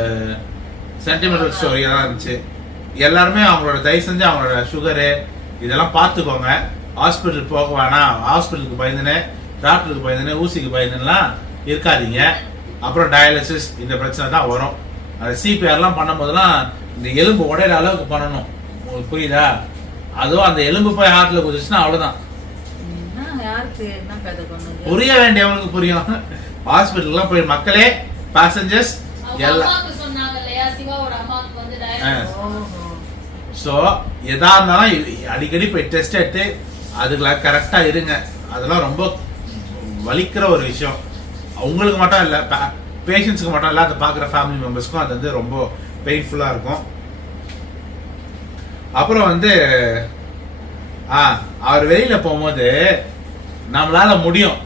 சென்டிமெண்டல் ஸ்டோரியா தான் இருந்துச்சு. எல்லாருமே அவங்களோட தயவு செஞ்சு அவங்களோட சுகரு இதெல்லாம் பார்த்துக்கோங்க. ஹாஸ்பிட்டல் போக வேணாம், ஹாஸ்பிட்டலுக்கு பயந்துன்னு, டாக்டருக்கு பயந்துன்னு, ஊசிக்கு பயந்துலாம் இருக்காதீங்க. அப்புறம் டயாலிசிஸ் இந்த பிரச்சனை தான் வரும். அது சிபிஆர்லாம் பண்ணும் போதெல்லாம் இந்த எலும்பு உடையிற அளவுக்கு பண்ணணும். உங்களுக்கு புரியுதா? அதுவும் அந்த எலும்பு போய் ஹார்ட்ல குதிச்சுன்னா அவ்வளவுதான். புரிய வேண்டியவங்களுக்கு புரியும். ஹாஸ்பிட்டல்லாம் போய் மக்களே, பேசஞ்சர்ஸ் எல்லாம் சோ எதா இருந்தாலும் அடிக்கடி போய் டெஸ்ட் எடுத்து அதுல கரெக்டா இருங்க. அதெல்லாம் ரொம்ப வலிக்கிற ஒரு விஷயம். உங்களுக்கு மட்டும் இல்ல, பேஷண்ட்ஸ்க்கு மட்டும் இல்ல, அதை பாக்குற ஃபேமிலி மெம்பர்ஸ்க்கும் அது வந்து ரொம்ப பெயின்ஃபுல்லா இருக்கும். அப்புறம் வந்து அவர் வெளியில போகும்போது நம்மளால முடியும்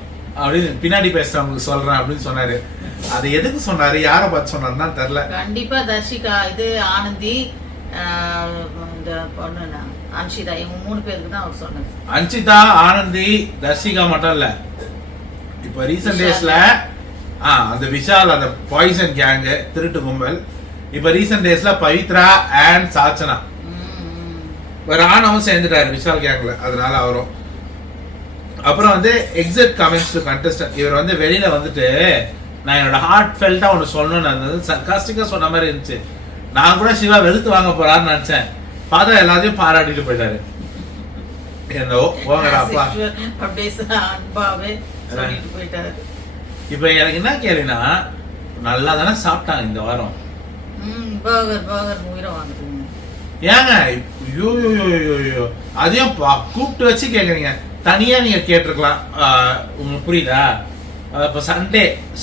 அப்படின்னு பின்னாடி பேசுறவங்களுக்கு சொல்றேன் அப்படின்னு சொன்னாரு. அது எதுக்கு சொன்னாரு, யாரை பார்த்து சொன்னாருன்னா தெரியல. கண்டிப்பா தர்ஷிகா, இது ஆனந்தி, இந்த பொண்ணு அன்ஷிதா, இவங்க 3 பேருக்கு தான் அவர் சொன்னது. அன்ஷிதா, ஆனந்தி, தர்ஷிகா மட்டும் இல்ல. இப்ப ரீசன்ட் டேஸ்ல அந்த விஷால், அந்த பாய்சன் கேங், திருட்டு கும்பல். இப்ப ரீசன்ட் டேஸ்ல பவித்ரா அண்ட் சாச்சனா, ராணவும் சேர்ந்துட்டாரு விஷால் கேங்ல, அதனால அவரும். அப்புறம் வந்து எக்ஸிட் கமெண்ட்ஸ் டு கண்டஸ்டன்ட். இவர் வந்து வெளியில வந்துட்டு நான் என்னோட ஹார்ட் ஃபெல்ட்டா ஒன்று சொல்லணும்னு இருந்தது. சர்காஸ்டிக்கா சொன்ன மாதிரி இருந்துச்சு. நான் கூட சிவா வெளுத்து வாங்க போறாருன்னு நினைச்சேன். பார்த்தா எல்லாத்தையும் பாராட்டிட்டு போயிட்டாரு. என்னவோ போங்கடாப்பா அன்பாவே சொல்லிட்டு போயிட்டாரு. இப்ப எனக்கு என்ன கேளுனா, நல்லா தானே சாப்பிட்டாங்க இந்த வாரம். ஏங்க அதையும் கூப்பிட்டு வச்சு கேக்குறீங்க. தனியா நீங்க கேட்டிருக்கலாம். உங்களுக்கு புரியுதா? இப்ப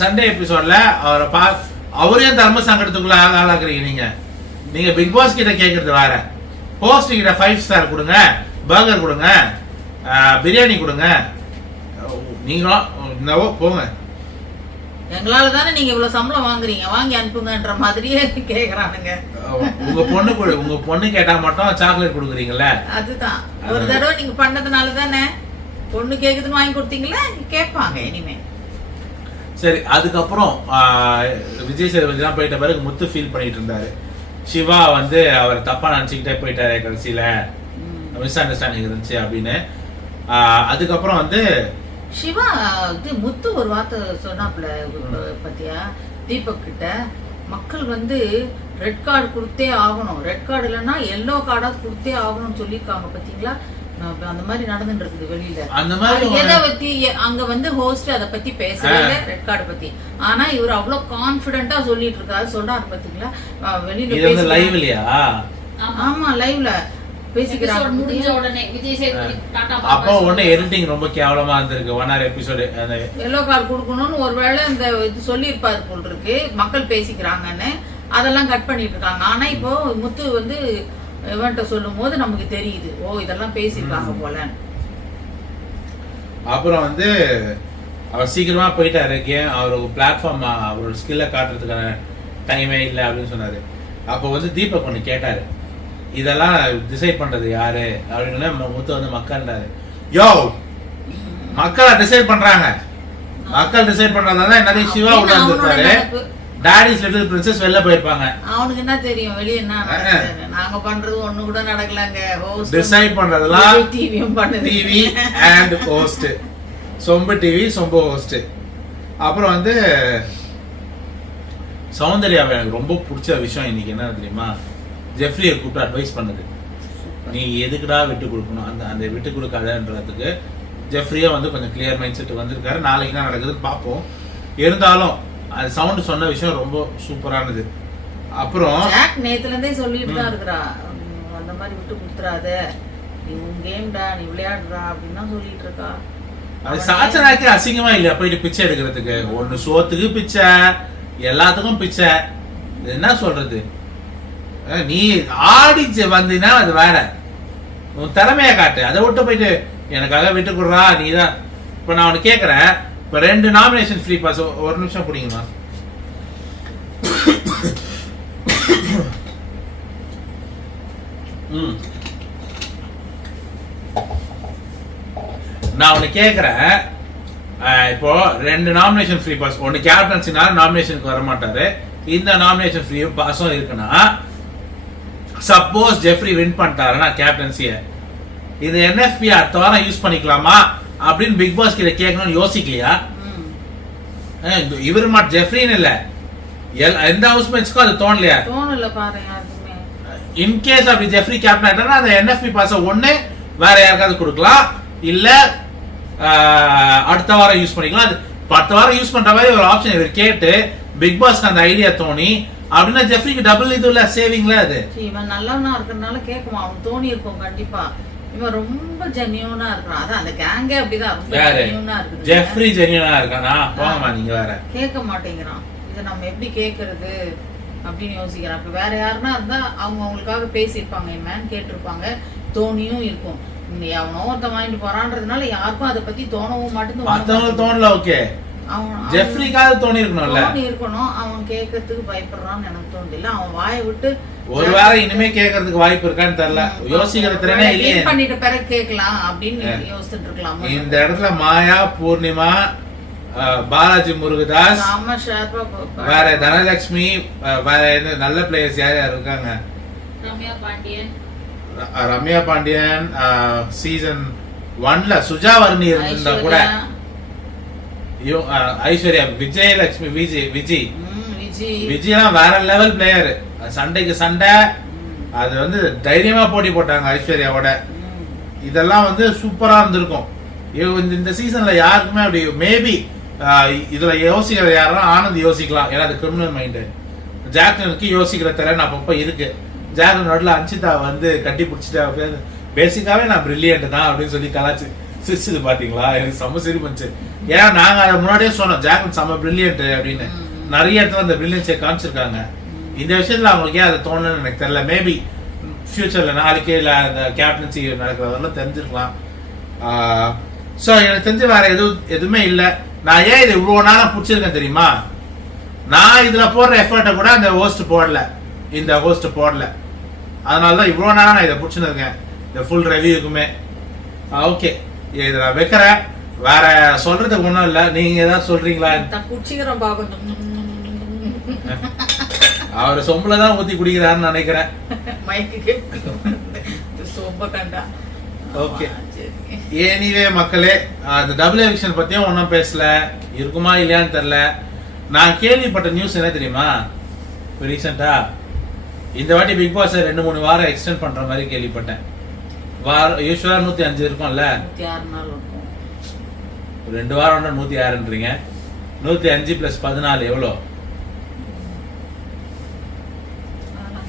சண்டே எபிசோட்ல அவரை அவரையும் தர்ம சங்கடத்துக்குள்ள ஆளாக்குறீங்க. நீங்க பிக் பாஸ் கிட்ட கேக்குறது வேற. ஹோஸ்ட் கிட்ட 5 ஸ்டார் கொடுங்க, பர்கர் கொடுங்க, பிரியாணி கொடுங்க. நீங்களும் என்னவோ போங்க. எங்களால தானே நீங்க இவ்வளவு சம்பளம் வாங்குறீங்க, வாங்கி அனுப்புங்கன்ற மாதிரியே கேக்குறானுங்க. உங்க பொண்ணு கேட்டா மட்டும் சாக்லேட் கொடுக்குறீங்கல்ல, அதுதான் ஒரு தடவை நீங்க பண்ணதுனால தானே. பொண்ணு கேக்குதுன்னு வாங்கி கொடுத்தீங்களா, கேட்பாங்க இனிமே. சரி, அதுக்கப்புறம் விஜய் சேதுபதி எல்லாம் போயிட்ட பிறகு முத்து ஃபீல் பண்ணிட்டு இருந்தாரு. சிவா வந்து அவர் தப்பா நினைச்சுக்கிட்டே போயிட்டாரு, கடைசியில மிஸ் அண்டர்ஸ்டாண்டிங் இருந்துச்சு அப்படின்னு. அதுக்கப்புறம் வந்து சிவா இது முத்து ஒரு வார்த்தை சொன்னாப்ல பத்தியா, தீபக் கிட்ட மக்கள் வந்து ரெட் கார்டு கொடுத்தே ஆகணும், ரெட் கார்டு இல்லைன்னா எல்லோ கார்டாவது கொடுத்தே ஆகணும்னு சொல்லியிருக்காங்க பாத்தீங்களா. அந்த மாதிரி நடந்துட்டு இருக்குது வெளியில. அந்த மாதிரி எதை பத்தி அங்க வந்து ஹோஸ்ட் அதை பத்தி பேசவே இல்லை, ரெட் கார்டு பத்தி. ஆனா இவர் அவ்வளவு கான்பிடென்டா சொல்லிட்டு இருக்காரு, சொல்றாரு பாத்தீங்களா வெளியில லைவ்லயா. ஆமா லைவ்ல அப்போ ஒண்ணு எடிட்டிங் ரொம்ப கேவலமா இருந்திருக்கு. 1 hour எபிசோடு எல்லோ கார்டு கொடுக்கணும்னு ஒருவேளை இந்த இது சொல்லி இருப்பாரு போல் இருக்கு, மக்கள் பேசிக்கிறாங்கன்னு அதெல்லாம் கட் பண்ணிட்டு இருக்காங்க. ஆனா இப்போ முத்து வந்து இவன்ட்ட சொல்லும் போது நமக்கு தெரியுது, ஓ இதெல்லாம் பேசிருக்காங்க போல. அப்புறம் வந்து அவர் சீக்கிரமா போயிட்டாரு, அவர் பிளாட்ஃபார்ம் அவரோட ஸ்கில்ல காட்டுறதுக்கான டைமே இல்லை அப்படின்னு சொன்னாரு. அப்போ வந்து தீபக் ஒண்ணு கேட்டாரு, இதெல்லாம் டிசைட் பண்றது யாரு அப்படின்னு. முத்து வந்து மக்கள்ன்றாரு. யோ, மக்களா டிசைட் பண்றாங்க, மக்கள் டிசைட் பண்றதுதான். நிறைய சிவா உள்ள இருந்திருப்பாரு, டாடிஸ் லிட்டில் பிரின்சஸ் வெளில போயிருப்பாங்க. அவனுக்கு என்ன தெரியும் வெளிய என்ன நடக்குது, நாங்க பண்றது ஒண்ணு கூட நடக்கலங்க. ஹோஸ்ட் டிசைட் பண்றதெல்லாம் டிவியும் பண்ணுது, டிவி அண்ட் ஹோஸ்ட், சொம்பு டிவி சொம்பு ஹோஸ்ட். அப்புறம் வந்து சௌந்தர்யாவை எனக்கு ரொம்ப பிடிச்ச விஷயம் இன்னைக்கு என்ன தெரியுமா, ஜெஃப்ரியை கூப்பிட்டு அட்வைஸ் பண்ணுது. நீ எதுக்குடா விட்டு கொடுக்கணும், அந்த விட்டு கொடுக்காதன்றதுக்கு ஜெஃப்ரியா வந்து கொஞ்சம் கிளியர் மைண்ட் செட் வந்திருக்காரு. நாளைக்கு தான் நடக்குதுன்னு பார்ப்போம். இருந்தாலும் அது சவுண்ட் சொன்ன விஷயம் ரொம்ப சூப்பரானது. அப்புறம் நேத்துல இருந்தே சொல்லிட்டு தான் இருக்கிறா, அந்த மாதிரி விட்டு கொடுத்துறாத, நீ உன் கேம்டா, நீ விளையாடுறா அப்படின்னு தான் சொல்லிட்டு இருக்கா. அது சாச்சனாக்கே அசிங்கமா இல்லையா போயிட்டு பிச்சை எடுக்கிறதுக்கு? ஒண்ணு சோத்துக்கு பிச்சை, எல்லாத்துக்கும் பிச்சை. என்ன சொல்றது, நீ ஆடிச்சு வந்தீங்கன்னா அது வேற, உன் திறமைய காட்டு. அதை விட்டு போயிட்டு எனக்காக விட்டு கொடுறா நீதான். இப்ப நான் உனக்கு கேக்குறேன், இப்ப 2 நாமினேஷன் ஃப்ரீ பாஸ். ஒரு நிமிஷம் பிடிங்கம்மா. நான் உனக்கு கேக்குறேன், இப்போ 2 நாமினேஷன் ஃப்ரீ பாஸ். ஒன்னு கேப்டன்சினால நாமினேஷனுக்கு வர மாட்டாரு, இந்த நாமினேஷன் ஃப்ரீ பாஸும் இருக்குன்னா, சப்போஸ் ஜெஃப்ரி வின் பண்ணிட்டாருன்னா கேப்டன்சிய, இது என்எஃப்பி அடுத்த வாரம் யூஸ் பண்ணிக்கலாமா அப்படின்னு பிக் பாஸ் கிட்ட கேட்கணும்னு யோசிக்கலையா? இவர் மட்டும் ஜெஃப்ரின்னு இல்ல, எந்த ஹவுஸ்மேட்ஸ்க்கும் அது தோணலையா? தோணல பாருங்க. இன்கேஸ் அப்படி ஜெஃப்ரி கேப்டன் ஆயிட்டாருன்னா அந்த என்எஃப்பி பாஸ ஒண்ணு வேற யாருக்காவது கொடுக்கலாம், இல்ல அடுத்த வாரம் யூஸ் பண்ணிக்கலாம். அது அடுத்த வாரம் யூஸ் பண்ற மாதிரி ஒரு ஆப்ஷன் இவர் கேட்டு பிக் பாஸ்க்கு அந்த ஐடியா தோணி அப்படின்னா ஜெஃப்ரிக்கு டபுள் இது இல்ல சேவிங்ல. அது இவன் நல்லவனா இருக்கறனால கேக்குமா, அவன் தோணி இருக்கும் கண்டிப்பா. இவன் ரொம்ப ஜென்யூனா இருக்கான், அதான் அந்த கேங்கே அப்படிதான் ரொம்ப ஜென்யூனா இருக்கு. ஜெஃப்ரி ஜென்யூனா இருக்கானா? போங்கம்மா, நீங்க வேற கேட்க மாட்டேங்கிறான். இதை நம்ம எப்படி கேக்குறது அப்படின்னு யோசிக்கிறான். இப்ப வேற யாருன்னா இருந்தா அவங்க அவங்களுக்காக பேசியிருப்பாங்க, என்னன்னு கேட்டிருப்பாங்க, தோணியும் இருக்கும். அவனோ ஒருத்த வாங்கிட்டு போறான்றதுனால யாருக்கும் அதை பத்தி தோணவும் மாட்டேங்குது. தோணல, ஓகே, ஜெஃப்ரிக்காக தோணி இருக்கணும்ல, தோணி இருக்கணும். அவன் கேட்கறதுக்கு பயப்படுறான்னு எனக்கு தோணல. அவன் வாயை விட்டு ஒருவேளை இனிமே கேட்கறதுக்கு வாய்ப்பு இருக்கான்னு தெரியல, யோசிக்கிற திறனே இல்லையே. பண்ணிட்ட பிறகு கேட்கலாம் அப்படின்னு யோசிச்சுட்டு இருக்கலாம். இந்த இடத்துல மாயா, பூர்ணிமா, பாலாஜி முருகதாஸ், வேற தனலட்சுமி, வேற என்ன நல்ல பிளேயர்ஸ் யார் யார் இருக்காங்க? ரம்யா பாண்டியன் சீசன் 1ல சுஜாவர்ணி இருந்தா கூட, ஐஸ்வர்யா, விஜயலட்சுமி, விஜய்லாம் வேற லெவல் பிளேயர். சண்டைக்கு சண்டை, அது வந்து தைரியமா போட்டி போட்டாங்க ஐஸ்வர்யாவோட. இதெல்லாம் வந்து சூப்பரா இருந்திருக்கும். இந்த சீசன்ல யாருக்குமே அப்படி மேபி இதுல யோசிக்கிற யாரும் ஆனந்த் யோசிக்கலாம், ஏன்னா அது கிரிமினல் மைண்டு. ஜாக்லினுக்கு யோசிக்கிற திறன் அப்பப்ப இருக்கு. ஜாக்லின் நோட்ல அஞ்சிதா வந்து கட்டி பிடிச்சிட்டு பேசிக்காவே நான் பிரில்லியன்ட் தான் அப்படின்னு சொல்லி கலாச்சு சிரிச்சது பாத்தீங்களா? எனக்கு செம்ம சிரி பண்ணுச்சு. ஏன்னா நாங்க அதை முன்னாடியே சொன்னோம், ஜாக்லின் செம்ம பிரில்லியன்ட் அப்படின்னு. நிறைய இடத்துல அந்த பிரில்லியன்ஸை காமிச்சிருக்காங்க. இந்த விஷயத்துல அவங்களுக்கு ஏன் அதை தோணுன்னு எனக்கு தெரியல. மேபி ஃபியூச்சர்ல நாளைக்கே இல்ல அந்த கேப்டன்சி நடக்கிறதெல்லாம் தெரிஞ்சிருக்கலாம். ஸோ எனக்கு தெரிஞ்சு வேற எதுவுமே இல்லை. நான் ஏன் இது இவ்வளவு நாளா பிடிச்சிருக்கேன் தெரியுமா? நான் இதுல போடுற எஃபர்ட்டை கூட அந்த ஹோஸ்ட் போடல, இந்த ஹோஸ்ட் போடல. அதனாலதான் இவ்வளவு நாளா நான் இதை பிடிச்சிருக்கேன் இந்த ஃபுல் ரிவ்யூக்குமே. ஓகே, இதை நான் வைக்கிறேன். வேற சொல்றதுக்கு ஒண்ணும் இல்ல. நீங்க ஏதாவது சொல்றீங்களா? குடிச்சிக்கிறோம் பாக்கணும். அவர் சொம்புலதான் ஊத்தி குடிக்கிறாருன்னு நினைக்கிறேன். மைக்கு சொம்ப கண்டா. ஓகே, எனிவே மக்களே, அந்த டபுள் எவிக்ஷன் பத்தியும் ஒன்றும் பேசல. இருக்குமா இல்லையான்னு தெரியல. நான் கேள்விப்பட்ட நியூஸ் என்ன தெரியுமா? ரீசெண்டா இந்த வாட்டி பிக் பாஸ் 2-3 வாரம் எக்ஸ்டெண்ட் பண்ற மாதிரி கேள்விப்பட்டேன். வாரம் யூஸ்வலா 105 இருக்கும்ல, 106 நாள் இருக்கும். 2 வாரம் 106ன்றீங்க. 105 + 14 எவ்வளோ?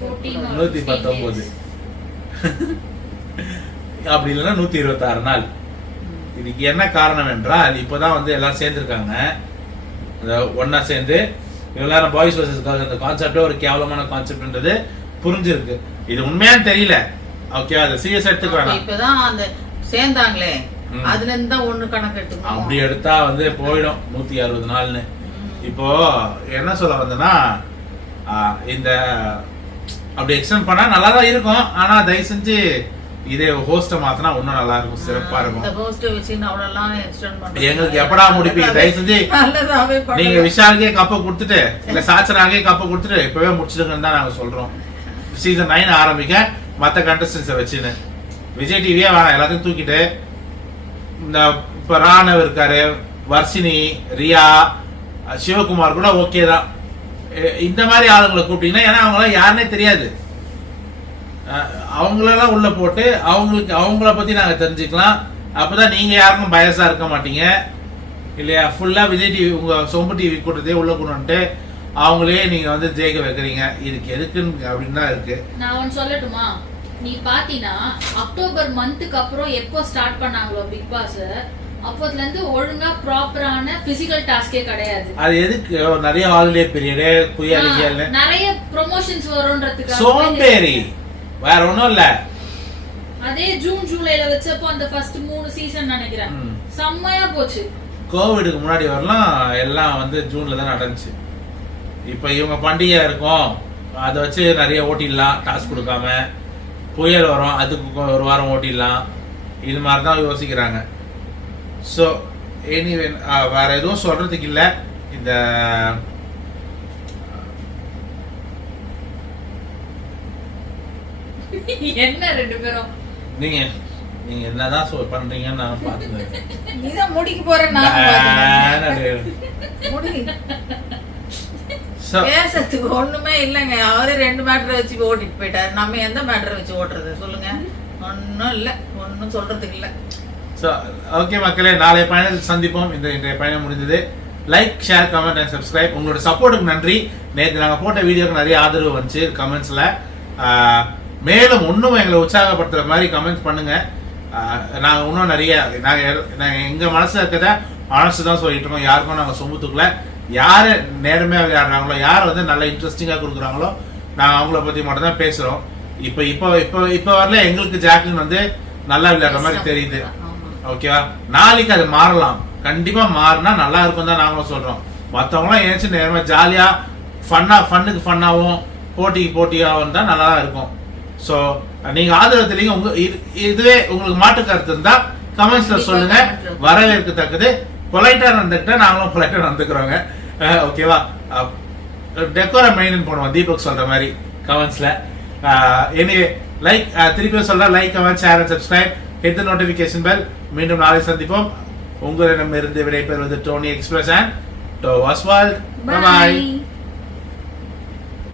119. அப்படி இல்லைன்னா 126 நாள். இதுக்கு என்ன காரணம் என்றால், இப்பதான் வந்து எல்லாரும் சேர்ந்துருக்காங்க, ஒன்னா சேர்ந்து எல்லாரும் பாய்ஸ் வர்சஸ் கேர்ள்ஸ் அந்த கான்செப்டே ஒரு கேவலமான கான்செப்ட்ன்றது புரிஞ்சிருக்கு. இது உண்மையான்னு தெரியல. ஓகே, அதை சீரியஸ் எடுத்துக்கலாம். இப்பதான் அந்த சேர்ந்தாங்களே, அதுல இருந்து தான் ஒண்ணு கணக்கு எடுத்துக்கணும். அப்படி எடுத்தா வந்து போயிடும் 160 நாள்னு. இப்போ என்ன சொல்ல வந்தேன்னா, இந்த அப்படி எக்ஸ்டெண்ட் பண்ணா நல்லா தான் இருக்கும். ஆனா தயவு செஞ்சு இதே ஹோஸ்ட மாத்தினா இன்னும் நல்லா இருக்கும், சிறப்பா இருக்கும். இந்த ஹோஸ்ட் வச்சு அவ்வளவுலாம் எக்ஸ்டெண்ட் பண்றது எங்களுக்கு எப்படா முடிப்பீங்க? தயவு செஞ்சு நீங்க விஷாலுக்கே கப்பை கொடுத்துட்டு இல்ல சாச்சராகவே கப்பை கொடுத்துட்டு இப்பவே முடிச்சிடுங்கன்னு தான் நாங்க சொல்றோம். சீசன் 9 ஆரம்பிக்க மத்த கண்டஸ்டன்ஸை வச்சுன்னு விஜய் டிவியே வேணாம், எல்லாத்தையும் தூக்கிட்டு இந்த இப்ப ராணவ் இருக்காரு, வர்ஷினி, ரியா, சிவகுமார் கூட ஓகே தான். இந்த மாதிரி ஆளுங்களை கூப்பிட்டீங்கன்னா, ஏன்னா அவங்களாம் யாருன்னே தெரியாது, அவங்களெல்லாம் உள்ள போட்டு அவங்கள பத்தி நாங்க தெரிஞ்சுக்கலாம். அப்பதான் நீங்க யாருக்கும் பயசா இருக்க மாட்டீங்க இல்லையா? ஃபுல்லா விஜய் டிவி உங்க சொம்பு டிவி கூட்டத்தையே உள்ள கொண்டு வந்துட்டு அவங்களே நீங்க வந்து ஜெயிக்க வைக்கிறீங்க. இதுக்கு எதுக்குன்னு அப்படின்னு தான் இருக்கு. நான் ஒன்னு சொல்லட்டுமா? நீ பாத்தீங்கன்னா அக்டோபர் மந்த்துக்கு அப்புறம் எப்போ ஸ்டார்ட் பண்ணாங்களோ பிக் பாஸ், அப்போதுல இருந்து ஒழுங்கா ப்ராப்பரான பிசிக்கல் டாஸ்கே கிடையாது. அது எதுக்கு? நிறைய ஹாலிடே பீரியட், புயல், நிறைய ப்ரொமோஷன்ஸ் வரும்ன்றதுக்கு சோம்பேறி, வேற ஒண்ணும் இல்ல. அதே ஜூன் ஜூலைல வச்சப்போ அந்த ஃபர்ஸ்ட் 3 சீசன் நினைக்கிறேன் செம்மையா போச்சு. கோவிடுக்கு முன்னாடி வரலாம் எல்லாம் வந்து ஜூன்ல தான் நடந்துச்சு. இப்ப இவங்க பண்டிகை இருக்கும், அதை வச்சு நிறைய ஓட்டிடலாம் டாஸ்க் கொடுக்காம. புயல் வரும், அதுக்கு ஒரு வாரம் ஓட்டிடலாம். இது மாதிரி தான் யோசிக்கிறாங்க. ஸோ எனிவே வேற எதுவும் சொல்றதுக்கு இல்லை. இந்த என்ன ரெண்டு பேரும் நீங்க என்னதான் பண்றீங்கன்னு நான் பாத்துக்கிறேன். நீதான் முடிக்க போறேன் பேசுறதுக்கு ஒண்ணுமே இல்லைங்க. அவரே 2 மேட்டரை வச்சு ஓட்டிட்டு போயிட்டாரு. நம்ம எந்த மேட்டரை வச்சு ஓட்டுறது சொல்லுங்க? ஒன்னும் இல்ல, ஒன்னும் சொல்றதுக்கு இல்ல. ஸோ ஓகே மக்களே, நாளைய பயணத்தில் சந்திப்போம். இன்றைய பயணம் முடிஞ்சது. Like, share, comment and subscribe. உங்களோட சப்போர்ட்டுக்கு நன்றி. நேற்று நாங்கள் போட்ட வீடியோக்கு நிறைய ஆதரவு வந்துச்சு கமெண்ட்ஸ்ல. மேலும் இன்னும் எங்களை உற்சாகப்படுத்துற மாதிரி கமெண்ட்ஸ் பண்ணுங்க. நாங்கள் இன்னும் நிறைய நாங்கள் எங்கள் மனசில் இருக்கிறத மனசு தான் சொல்லிட்டு இருக்கோம். யாருக்கும் நாங்கள் சொம்புத்துக்கல. யார் நேர்மையாக விளையாடுறாங்களோ, யார் வந்து நல்ல இன்ட்ரெஸ்டிங்காக கொடுக்குறாங்களோ, நாங்கள் அவங்கள பற்றி மட்டும் தான் பேசுகிறோம். இப்போ வரல எங்களுக்கு ஜாக்லின் வந்து நல்லா விளையாடுற மாதிரி தெரியுது. ஓகேவா? நாளைக்கு அது மாறலாம். கண்டிப்பா மாறினா நல்லா இருக்கும் தான் நாங்களும் சொல்றோம். மற்றவங்களாம் ஏதாச்சும் நேரமா ஜாலியா ஃபன்னுக்கு ஃபன்னாகவும் போட்டிக்கு போட்டியாகவும் தான் நல்லா இருக்கும். ஸோ நீங்க ஆதரவு தெரியுங்க. இதுவே உங்களுக்கு மாற்று கருத்து இருந்தா கமெண்ட்ஸ்ல சொல்லுங்க. வரவேற்கத்தக்கது. பொலைட்டா நடந்துக்கிட்டா நாங்களும் பொலைட்டா நடந்துக்கிறோங்க. ஓகேவா? டெக்கோரை மெயின்டைன் பண்ணுவோம் தீபக் சொல்ற மாதிரி கமெண்ட்ஸ்ல. எனிவே லைக், திருப்பி சொல்றேன், like, comment, share and subscribe. hit the notification bell. மீண்டும் நாளை சந்திப்போம். உங்களிடமிருந்து விடைபெறுவது டோனி எக்ஸ்பிரஸ் அண்ட் டோ வாஸ்வால்ட். பை.